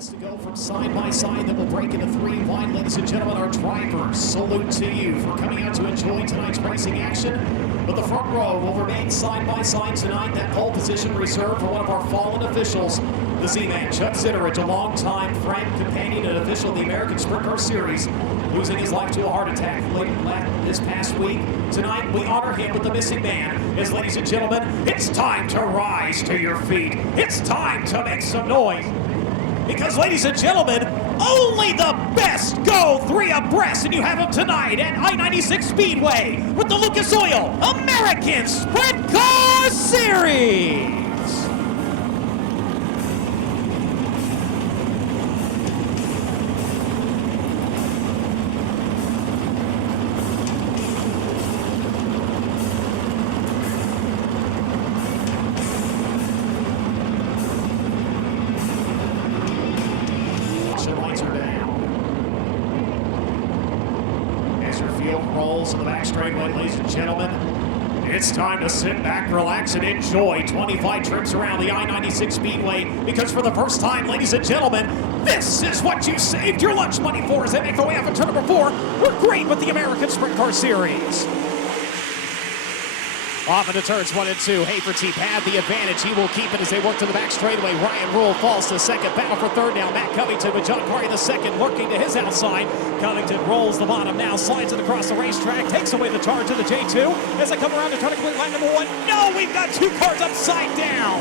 seconds to go from side by side. Then we'll break into three wide. Ladies and gentlemen, our drivers, salute to you for coming out to enjoy tonight's racing action. But the front row will remain side by side tonight. That pole position reserved for one of our fallen officials, the Z-Man, Chuck Zitterich, a longtime friend, companion, and official of the American Sprint Car Series, losing his life to a heart attack late this past week. Tonight, we honor him with the missing man. As ladies and gentlemen, it's time to rise to your feet. It's time to make some noise. Because, ladies and gentlemen, only the best go three abreast, and you have them tonight at I-96 Speedway with the Lucas Oil American Sprint Car Series. Lights are down. As your field rolls in the back straightaway, ladies and gentlemen, it's time to sit back, relax, and enjoy 25 trips around the I-96 Speedway, because for the first time, ladies and gentlemen, this is what you saved your lunch money for as they make their way up in turn number 4. We're green with the American Sprint Car Series. Off into turns 1 and 2. Haferteep had the advantage. He will keep it as they work to the back straightaway. Ryan Rule falls to second. Battle for third now. Matt Covington with John Curry the second, lurking to his outside. Covington rolls the bottom now, slides it across the racetrack, takes away the charge of the J2 as they come around to try to complete line number 1. No, we've got two cars upside down.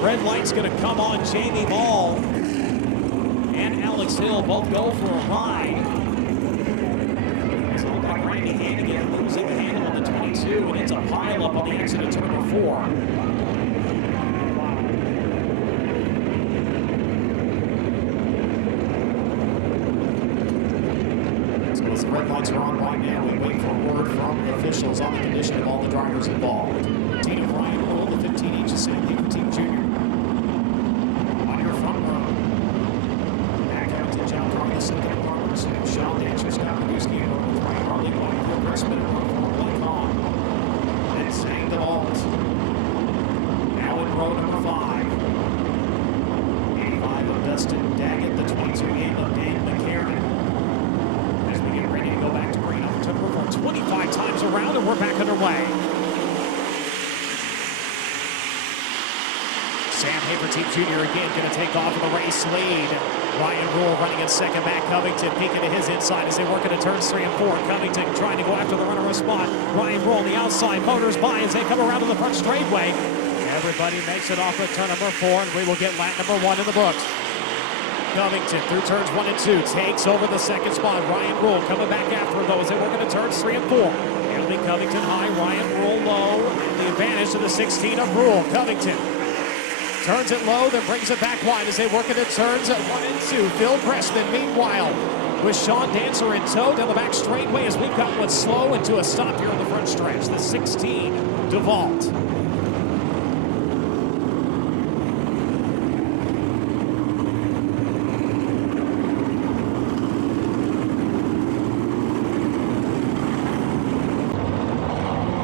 Red light's going to come on. Jamie Ball and Alex Hill both go for a ride. Randy Hannigan losing the handle on the 22, and it's a pile-up on the exit of turn number 4. So as the red lights are on right now, we wait for word from the officials on the condition of all the drivers involved. Team of Ryan Rule, the 15 inch Sam Haferteep Jr. On your front row. Back out to John Curry the second, Sean Dancer, Scott Magusky, and sang the vault. Now in row number 5. 85 of Dustin Daggett, the 22 in of Dan McCarron. As we get ready to go back to green up to number 25 times around, and we're back underway. Sam Haferteep Jr. again going to take off in the race lead. Ryan Rule running in second, Matt Covington peeking to his inside as they work into turns 3 and 4. Covington trying to go after the runner spot. Ryan Rule on the outside, motors by as they come around to the front straightaway. Everybody makes it off at turn number 4, and we will get lap number 1 in the books. Covington through turns 1 and 2 takes over the second spot. Ryan Rule coming back after those. They work into turns 3 and 4. Handling Covington high, Ryan Rule low. The advantage to the 16 of Rule. Covington turns it low, then brings it back wide as they work into turns at 1 and 2. Phil Pressman, meanwhile, with Sean Dancer in tow down the back straightway as we've got one slow into a stop here on the front stretch. The 16, DeVault.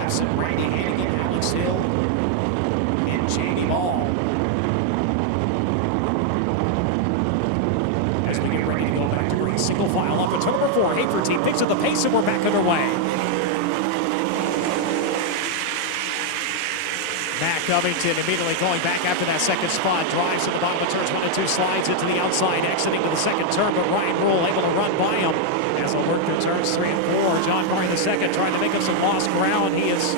Absent Randy Hannigan, Alex Hill, and Jamie Ball. As we get ready to go back to green, single file up at turn number 4. Haferteep picks up the pace, and we're back underway. Matt Covington immediately going back after that second spot, drives to the bottom of turns 1 and 2, slides into the outside, exiting to the second turn, but Ryan Rule able to run by him as they'll work through turns 3 and 4. John Curry the second trying to make up some lost ground. He is,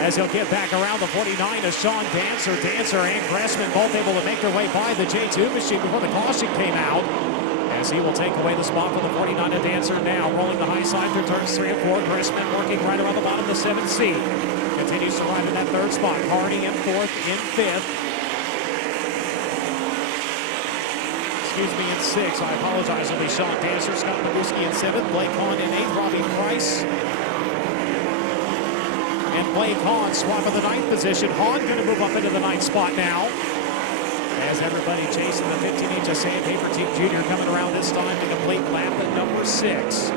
as he'll get back around the 49 as Sean Dancer and Gressman both able to make their way by the J2 machine before the caution came out. As he will take away the spot for the 49 of Dancer now, rolling the high side through turns 3 and 4. Gressman working right around the bottom of the 7C. Continues to ride in that third spot. Hardy in 4th, in 5th. Excuse me, in 6th. I apologize. It'll be Sean Dancer, Scott Magusky in 7th. Blake Hahn in 8th. Robbie Price and Blake Hahn swapping the 9th position. Hahn going to move up into the 9th spot now. As everybody chasing the 15 inch of Sam Haferteep Jr. coming around this time to complete lap at number 6.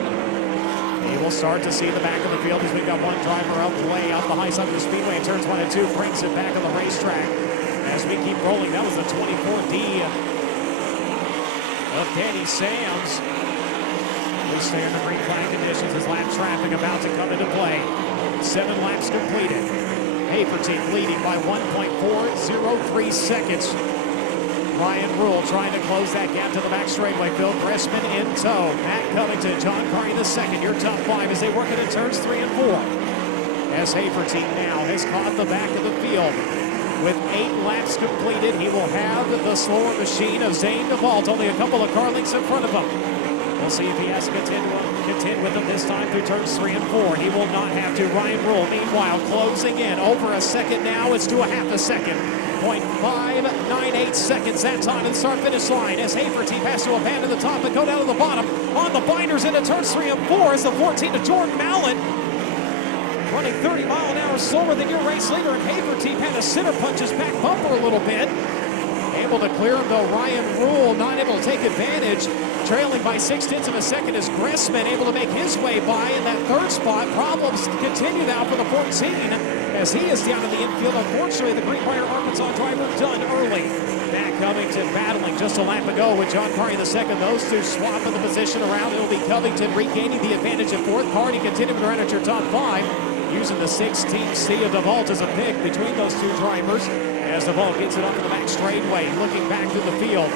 He will start to see the back of the field as we've got one driver up way up the high side of the speedway in turns 1 and 2. Brings it back on the racetrack. as we keep rolling. That was the 24D of Danny Sams. We stay under green flag conditions as lap traffic about to come into play. 7 laps completed. Haverty leading by 1.403 seconds. Ryan Rule trying to close that gap to the back straightaway. Phil Gressman in tow. Matt Covington, John Carney the second. Your top 5 as they work into turns 3 and 4. As Haverty now has caught the back of the field. With 8 laps completed, he will have the slower machine of Zane DeVault, only a couple of car lengths in front of him. We'll see if he has to contend with them this time through turns 3 and 4. He will not have to. Ryan Rule, meanwhile, closing in over a second now. It's to a half a second. 0.598 seconds that time in the start-finish line as Haverty pass to a pan to the top and go down to the bottom on the binders into turns 3 and 4 as the 14 to Jordan Mallett running 30 mile an hour slower than your race leader, and Haverty had to center punch his back bumper a little bit. Able to clear him though. Ryan Rule not able to take advantage. Trailing by 0.6 of a second is Gressman able to make his way by in that third spot. Problems continue now for the 14 as he is down in the infield. Unfortunately, the Green Brier Arkansas driver done early. Matt Covington battling just a lap ago with John Carney the second. Those two swapping the position around. It'll be Covington regaining the advantage at fourth. Carney continuing to run at your top 5. Using the 16C of DeVault as a pick between those two drivers as DeVault gets it up to the back straightaway, looking back through the field.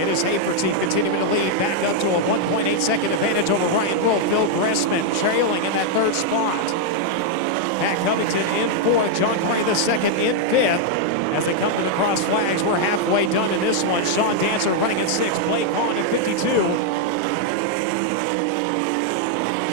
It is Haverty continuing to lead back up to a 1.8 second advantage over Ryan Rule. Phil Gressman trailing in that third spot. Matt Covington in fourth, John Carney the second in fifth. As they come to the cross flags, we're halfway done in this one. Sean Dancer running in 6th, Blake Hahn in 52.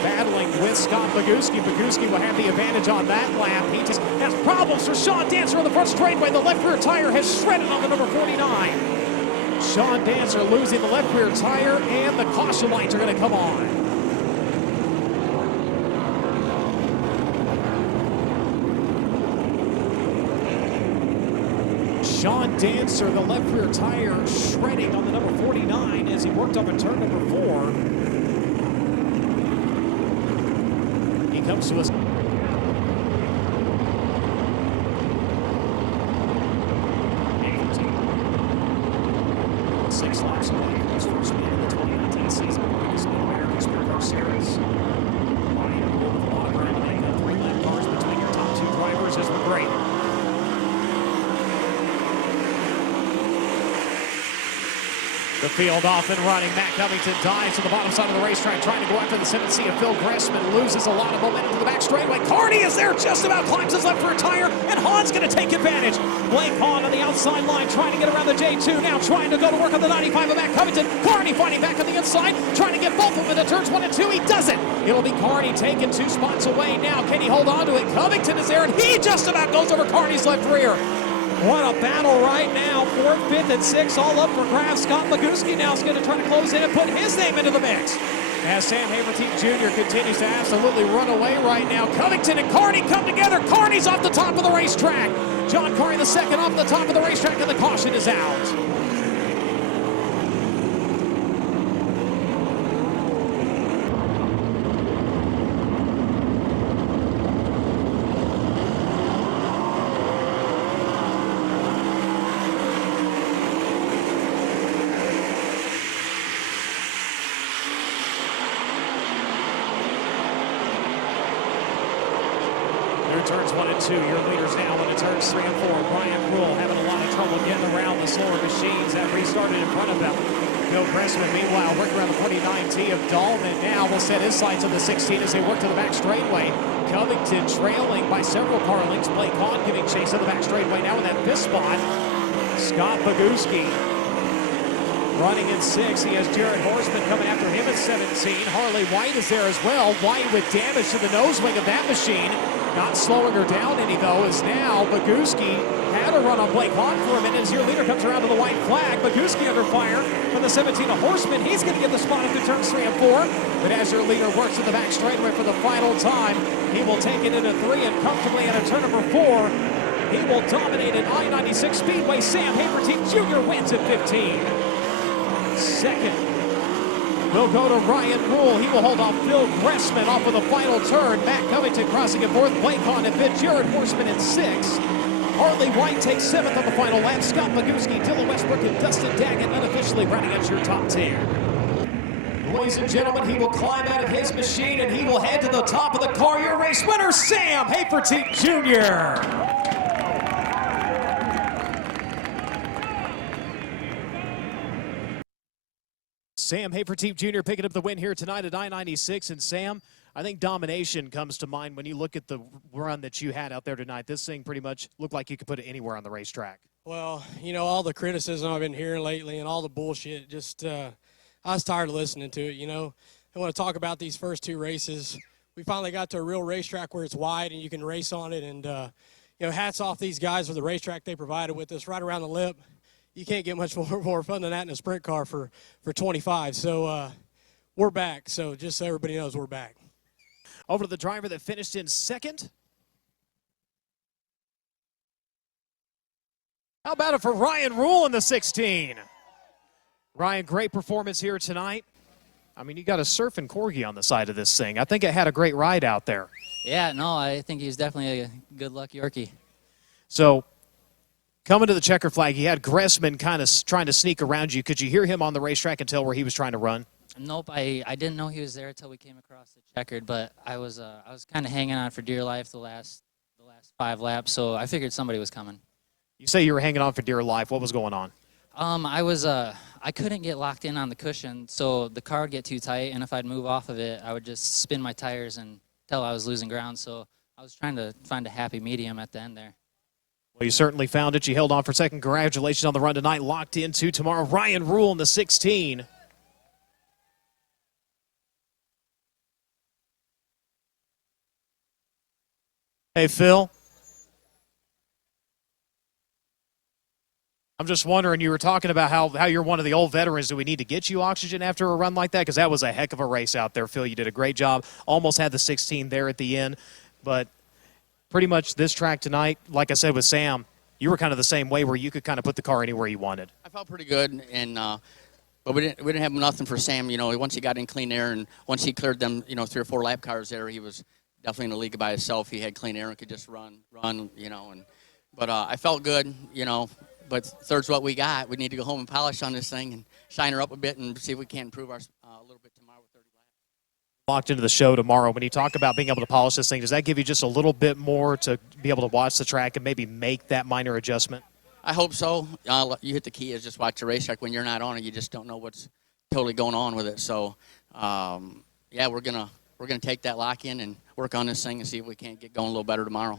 Battling with Scott Boguski. Boguski will have the advantage on that lap. He just has problems for Sean Dancer on the front straightaway. The left rear tire has shredded on the number 49. Sean Dancer losing the left rear tire, and the caution lights are going to come on. Sean Dancer, the left rear tire shredding on the number 49 as he worked up in turn number 4. Comes to us. 6 laps away from his first win in the 2019 season of the American Supercar Series. Ryan Rule with a lot of ground to make up. 3 lap cars between your top 2 drivers has been great. The field off and running. Matt Covington dives to the bottom side of the racetrack, trying to go after the 7C of Phil Gressman. Loses a lot of momentum to the back straightaway. Carney is there, just about climbs his left rear tire, and Hahn's going to take advantage. Blake Hahn on the outside line, trying to get around the J2. Now trying to go to work on the 95 of Matt Covington. Carney fighting back on the inside, trying to get both of them into turns 1 and 2. He doesn't. It'll be Carney taking 2 spots away now. Can he hold on to it? Covington is there, and he just about goes over Carney's left rear. What a battle right now. 4th, 5th, and 6th all up for grabs. Scott Boguski now is going to try to close in and put his name into the mix. As Sam Haverty Jr. continues to absolutely run away right now. Covington and Carney come together. Carney's off the top of the racetrack. John Carney the second off the top of the racetrack, and the caution is out. Turns 1 and 2, your leaders now into turns 3 and 4. Ryan Rule having a lot of trouble getting around the slower machines that restarted in front of them. Phil Gressman, meanwhile, working around the 49T of Dahlman now will set his sights on the 16 as they work to the back straightaway. Covington trailing by several car lengths. Blake Hahn giving chase on the back straightaway now in that 5th spot. Scott Boguski running in 6th. He has Jared Horseman coming after him at 17. Harley White is there as well. White with damage to the nose wing of that machine. Not slowing her down any, though, as now Boguski had a run on Blake Hahn for a minute as your leader comes around to the white flag. Boguski under fire from the 17 of Horseman. He's going to get the spot up to turns 3 and 4. But as your leader works to the back straightaway for the final time, he will take it into 3 and comfortably into turn number 4. He will dominate at I-96 Speedway. Sam Haverty Jr. wins at 15. Second will go to Ryan Rule. He will hold off Phil Gressman off of the final turn. Matt Covington crossing in 4th. Blake Hahn in 5th. Jared Horseman in 6th. Harley White takes 7th on the final lap. Scott Magooski, Dylan Westbrook, and Dustin Daggett unofficially rounding out your top 10. Ladies and gentlemen, he will climb out of his machine and he will head to the top of the car. Your race winner, Sam Hafertepe Jr. Sam Hafertepe Jr. picking up the win here tonight at I-96. And Sam, I think domination comes to mind when you look at the run that you had out there tonight. This thing pretty much looked like you could put it anywhere on the racetrack. Well, you know, all the criticism I've been hearing lately and all the bullshit, just I was tired of listening to it, you know. I want to talk about these first 2 races. We finally got to a real racetrack where it's wide and you can race on it. And, you know, hats off these guys for the racetrack they provided with us right around the lip. You can't get much more fun than that in a sprint car for 25. So we're back. So just so everybody knows, we're back. Over to the driver that finished in 2nd. How about it for Ryan Rule in the 16? Ryan, great performance here tonight. I mean, you got a surfing corgi on the side of this thing. I think it had a great ride out there. Yeah, no, I think he's definitely a good luck Yorkie. So, coming to the checker flag, he had Gressman kind of trying to sneak around you. Could you hear him on the racetrack and tell where he was trying to run? Nope, I didn't know he was there until we came across the checkered, but I was kind of hanging on for dear life the last 5 laps, so I figured somebody was coming. You say you were hanging on for dear life. What was going on? I couldn't get locked in on the cushion, so the car would get too tight, and if I'd move off of it, I would just spin my tires until I was losing ground, so I was trying to find a happy medium at the end there. Well, you certainly found it. You held on for 2nd. Congratulations on the run tonight. Locked into tomorrow. Ryan Rule in the 16. Hey, Phil. I'm just wondering, you were talking about how you're one of the old veterans. Do we need to get you oxygen after a run like that? Because that was a heck of a race out there, Phil. You did a great job. Almost had the 16 there at the end. But pretty much this track tonight, like I said with Sam, you were kind of the same way where you could kind of put the car anywhere you wanted. I felt pretty good, and but we didn't have nothing for Sam. You know, once he got in clean air and once he cleared them, you know, 3 or 4 lap cars there, he was definitely in the league by himself. He had clean air and could just run, you know. But I felt good, you know. But 3rd's what we got. We need to go home and polish on this thing and shine her up a bit and see if we can improve our a little bit tomorrow with 30 laps. Locked into the show tomorrow. When you talk about being able to polish this thing, does that give you just a little bit more to be able to watch the track and maybe make that minor adjustment? I hope so. You hit the key is just watch the racetrack. When you're not on it, you just don't know what's totally going on with it. So, yeah, we're gonna take that lock in and work on this thing and see if we can't get going a little better tomorrow.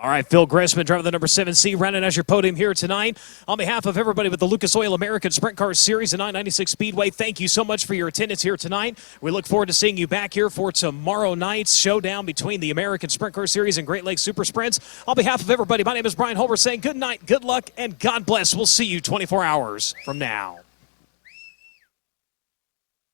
All right, Phil Gressman, driver the number 7C, running as your podium here tonight. On behalf of everybody with the Lucas Oil American Sprint Car Series and I-96 Speedway, thank you so much for your attendance here tonight. We look forward to seeing you back here for tomorrow night's showdown between the American Sprint Car Series and Great Lakes Super Sprints. On behalf of everybody, my name is Brian Holber saying good night, good luck, and God bless. We'll see you 24 hours from now.